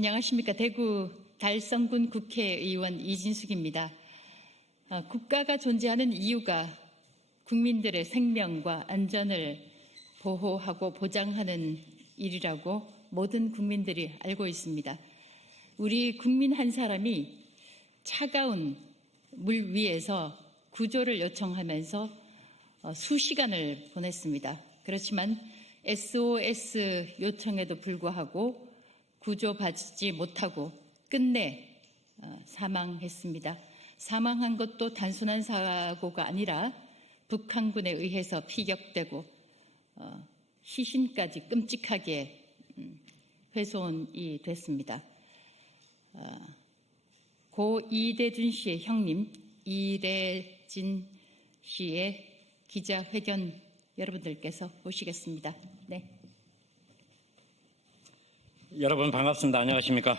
안녕하십니까. 대구 달성군 국회의원 이진숙입니다. 국가가 존재하는 이유가 국민들의 생명과 안전을 보호하고 보장하는 일이라고 모든 국민들이 알고 있습니다. 우리 국민 한 사람이 차가운 물 위에서 구조를 요청하면서 수시간을 보냈습니다. 그렇지만 SOS 요청에도 불구하고 구조받지 못하고 끝내 사망했습니다. 사망한 것도 단순한 사고가 아니라 북한군에 의해서 피격되고 시신까지 끔찍하게 훼손이 됐습니다. 고 이대준 씨의 형님 이래진 씨의 기자회견 여러분들께서 보시겠습니다. 네. 여러분 반갑습니다. 안녕하십니까?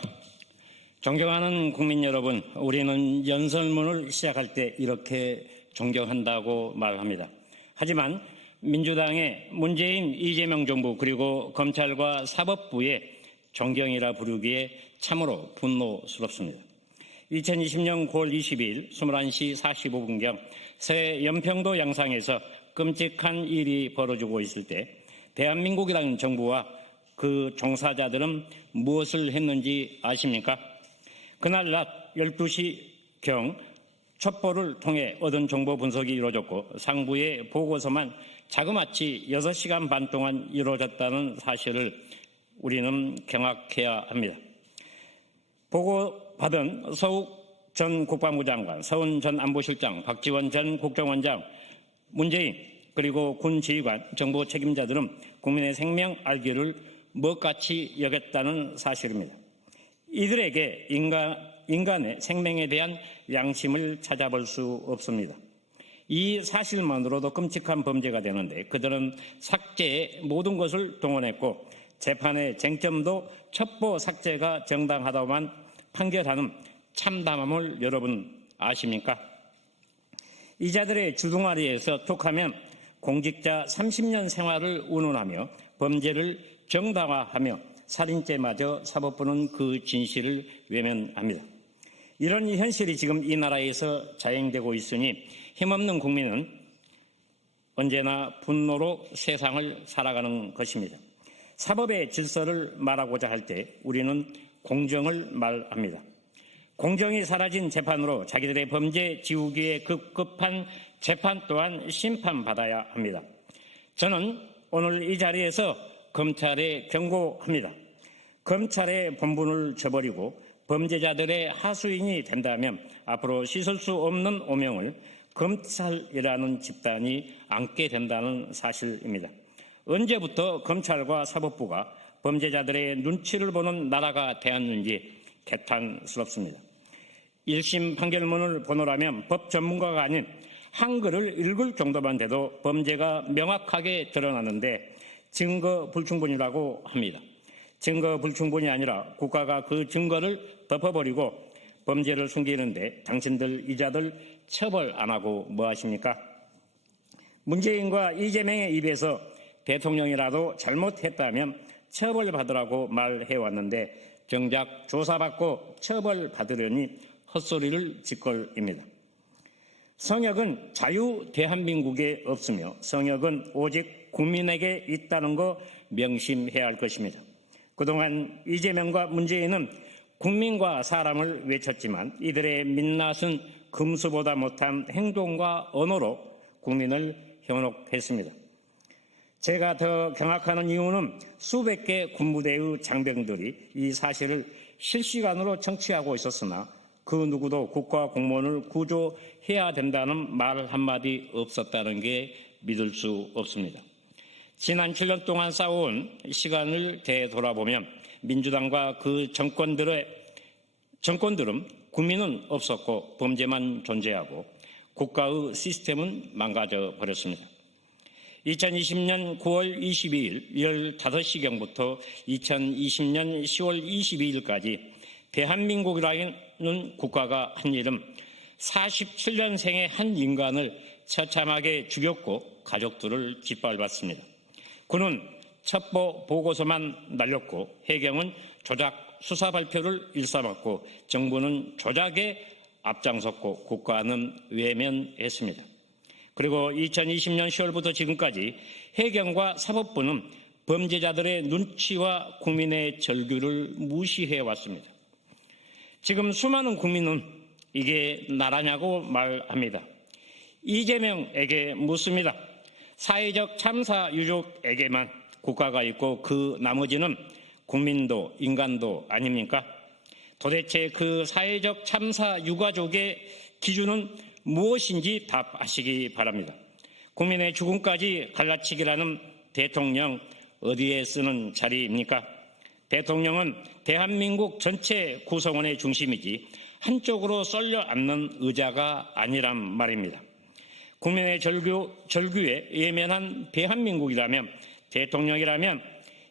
존경하는 국민 여러분, 우리는 연설문을 시작할 때 이렇게 존경한다고 말합니다. 하지만 민주당의 문재인 이재명 정부 그리고 검찰과 사법부의 존경이라 부르기에 참으로 분노스럽습니다. 2020년 9월 22일 21시 45분경 서해 연평도 양상에서 끔찍한 일이 벌어지고 있을 때 대한민국이라는 정부와 그 종사자들은 무엇을 했는지 아십니까? 그날 낮 12시경 첩보를 통해 얻은 정보 분석이 이루어졌고 상부의 보고서만 자그마치 6시간 반 동안 이루어졌다는 사실을 우리는 경악해야 합니다. 보고받은 서욱 전 국방부 장관, 서훈 전 안보실장, 박지원 전 국정원장, 문재인 그리고 군 지휘관, 정부 책임자들은 국민의 생명 알기를 먹같이 여겼다는 사실입니다. 이들에게 인간의 생명에 대한 양심을 찾아볼 수 없습니다. 이 사실만으로도 끔찍한 범죄가 되는데 그들은 삭제에 모든 것을 동원했고 재판의 쟁점도 첩보 삭제가 정당하다고만 판결하는 참담함을 여러분 아십니까? 이 자들의 주둥아리에서 툭하면 공직자 30년 생활을 운운하며 범죄를 정당화하며 살인죄마저 사법부는 그 진실을 외면합니다. 이런 현실이 지금 이 나라에서 자행되고 있으니 힘없는 국민은 언제나 분노로 세상을 살아가는 것입니다. 사법의 질서를 말하고자 할 때 우리는 공정을 말합니다. 공정이 사라진 재판으로 자기들의 범죄 지우기에 급급한 재판 또한 심판받아야 합니다. 저는 오늘 이 자리에서 검찰에 경고합니다. 검찰의 본분을 저버리고 범죄자들의 하수인이 된다면 앞으로 씻을 수 없는 오명을 검찰이라는 집단이 안게 된다는 사실입니다. 언제부터 검찰과 사법부가 범죄자들의 눈치를 보는 나라가 되었는지 개탄스럽습니다. 1심 판결문을 보노라면 법 전문가가 아닌 한글을 읽을 정도만 돼도 범죄가 명확하게 드러나는데 증거 불충분이라고 합니다. 증거 불충분이 아니라 국가가 그 증거를 덮어버리고 범죄를 숨기는데 당신들 이자들 처벌 안 하고 뭐 하십니까? 문재인과 이재명의 입에서 대통령이라도 잘못했다면 처벌받으라고 말해왔는데 정작 조사받고 처벌받으려니 헛소리를 짓걸입니다. 성역은 자유 대한민국에 없으며 성역은 오직 국민에게 있다는 거 명심해야 할 것입니다. 그동안 이재명과 문재인은 국민과 사람을 외쳤지만 이들의 민낯은 금수보다 못한 행동과 언어로 국민을 현혹했습니다. 제가 더 경악하는 이유는 수백 개 군부대의 장병들이 이 사실을 실시간으로 청취하고 있었으나 그 누구도 국가 공무원을 구조해야 된다는 말 한마디 없었다는 게 믿을 수 없습니다. 지난 7년 동안 쌓아온 시간을 되돌아보면 민주당과 그 정권들은 국민은 없었고 범죄만 존재하고 국가의 시스템은 망가져 버렸습니다. 2020년 9월 22일 15시경부터 2020년 10월 22일까지 대한민국이라는 국가가 한 일은 47년생의 한 인간을 처참하게 죽였고 가족들을 짓밟았습니다. 그는 첩보 보고서만 날렸고 해경은 조작 수사 발표를 일삼았고 정부는 조작에 앞장섰고 국가는 외면했습니다. 그리고 2020년 10월부터 지금까지 해경과 사법부는 범죄자들의 눈치와 국민의 절규를 무시해왔습니다. 지금 수많은 국민은 이게 나라냐고 말합니다. 이재명에게 묻습니다. 사회적 참사 유족에게만 국가가 있고 그 나머지는 국민도 인간도 아닙니까? 도대체 그 사회적 참사 유가족의 기준은 무엇인지 답하시기 바랍니다. 국민의 죽음까지 갈라치기라는 대통령 어디에 쓰는 자리입니까? 대통령은 대한민국 전체 구성원의 중심이지 한쪽으로 쏠려 앉는 의자가 아니란 말입니다. 국민의 절규에 예면한 대한민국이라면, 대통령이라면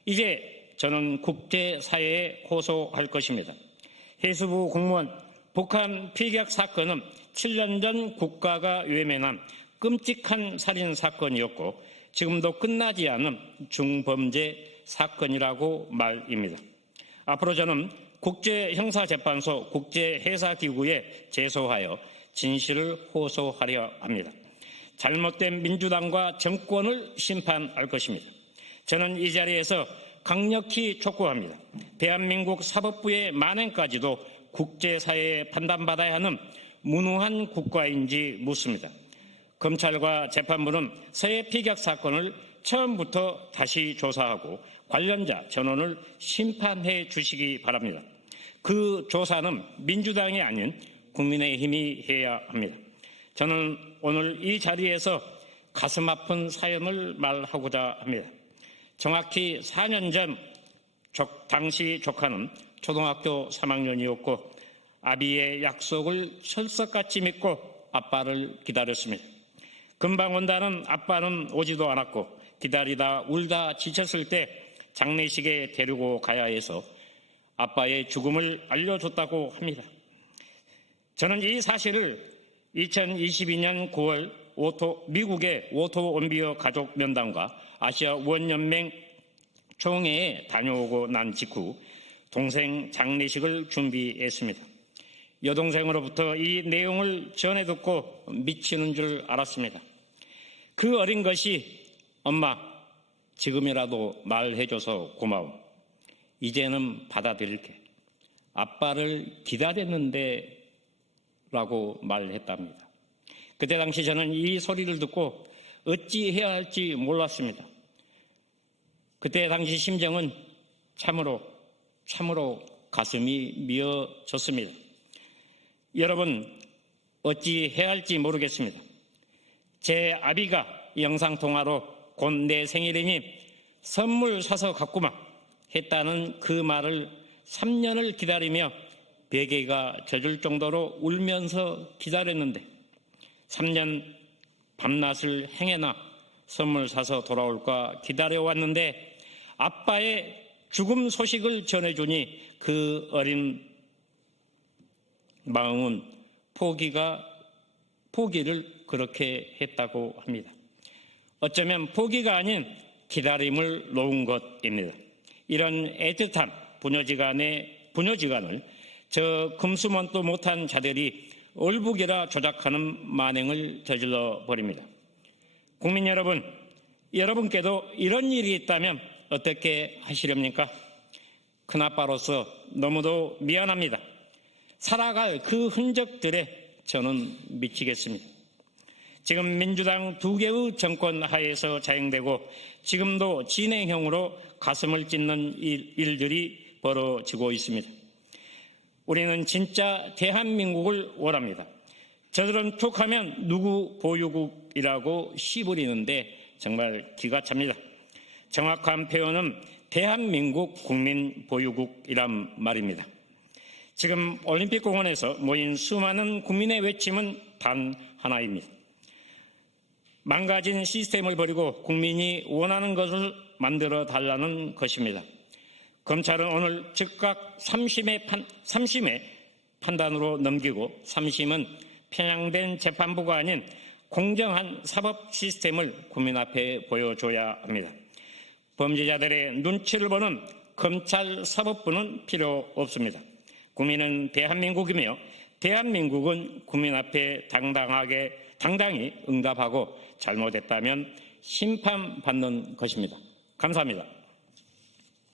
이제 저는 국제사회에 호소할 것입니다. 해수부 공무원 북한 피격 사건은 7년 전 국가가 외면한 끔찍한 살인 사건이었고 지금도 끝나지 않은 중범죄 사건이라고 말입니다. 앞으로 저는 국제형사재판소 국제해사기구에 제소하여 진실을 호소하려 합니다. 잘못된 민주당과 정권을 심판할 것입니다. 저는 이 자리에서 강력히 촉구합니다. 대한민국 사법부의 만행까지도 국제사회에 판단받아야 하는 무능한 국가인지 묻습니다. 검찰과 재판부는 서해 피격 사건을 처음부터 다시 조사하고 관련자 전원을 심판해 주시기 바랍니다. 그 조사는 민주당이 아닌 국민의힘이 해야 합니다. 저는 오늘 이 자리에서 가슴 아픈 사연을 말하고자 합니다. 정확히 4년 전 당시 조카는 초등학교 3학년이었고 아비의 약속을 철석같이 믿고 아빠를 기다렸습니다. 금방 온다는 아빠는 오지도 않았고 기다리다 울다 지쳤을 때 장례식에 데리고 가야 해서 아빠의 죽음을 알려줬다고 합니다. 저는 이 사실을 2022년 9월 미국의 오토 온비어 가족 면담과 아시아 원연맹 총회에 다녀오고 난 직후 동생 장례식을 준비했습니다. 여동생으로부터 이 내용을 전해 듣고 미치는 줄 알았습니다. 그 어린 것이 엄마 지금이라도 말해줘서 고마워. 이제는 받아들일게. 아빠를 기다렸는데 라고 말했답니다. 그때 당시 저는 이 소리를 듣고 어찌해야 할지 몰랐습니다. 그때 당시 심정은 참으로 가슴이 미어졌습니다. 여러분 어찌해야 할지 모르겠습니다. 제 아비가 영상통화로 곧 내 생일이니 선물 사서 갖고마 했다는 그 말을 3년을 기다리며 베개가 젖을 정도로 울면서 기다렸는데 3년 밤낮을 행해나 선물 사서 돌아올까 기다려왔는데 아빠의 죽음 소식을 전해주니 그 어린 마음은 포기를 그렇게 했다고 합니다. 어쩌면 포기가 아닌 기다림을 놓은 것입니다. 이런 애틋한 부녀지간을 저 금수먼도 못한 자들이 얼북이라 조작하는 만행을 저질러 버립니다. 국민 여러분, 여러분께도 이런 일이 있다면 어떻게 하시렵니까? 큰아빠로서 너무도 미안합니다. 살아갈 그 흔적들에 저는 미치겠습니다. 지금 민주당 2개의 정권 하에서 자행되고 지금도 진행형으로 가슴을 찢는 일들이 벌어지고 있습니다. 우리는 진짜 대한민국을 원합니다. 저들은 툭하면 누구 보유국이라고 씨부리는데 정말 기가 찹니다. 정확한 표현은 대한민국 국민 보유국이란 말입니다. 지금 올림픽공원에서 모인 수많은 국민의 외침은 단 하나입니다. 망가진 시스템을 버리고 국민이 원하는 것을 만들어 달라는 것입니다. 검찰은 오늘 즉각 3심의 판단으로 넘기고 3심은 편향된 재판부가 아닌 공정한 사법 시스템을 국민 앞에 보여줘야 합니다. 범죄자들의 눈치를 보는 검찰 사법부는 필요 없습니다. 국민은 대한민국이며 대한민국은 국민 앞에 당당히 응답하고 잘못했다면 심판받는 것입니다. 감사합니다.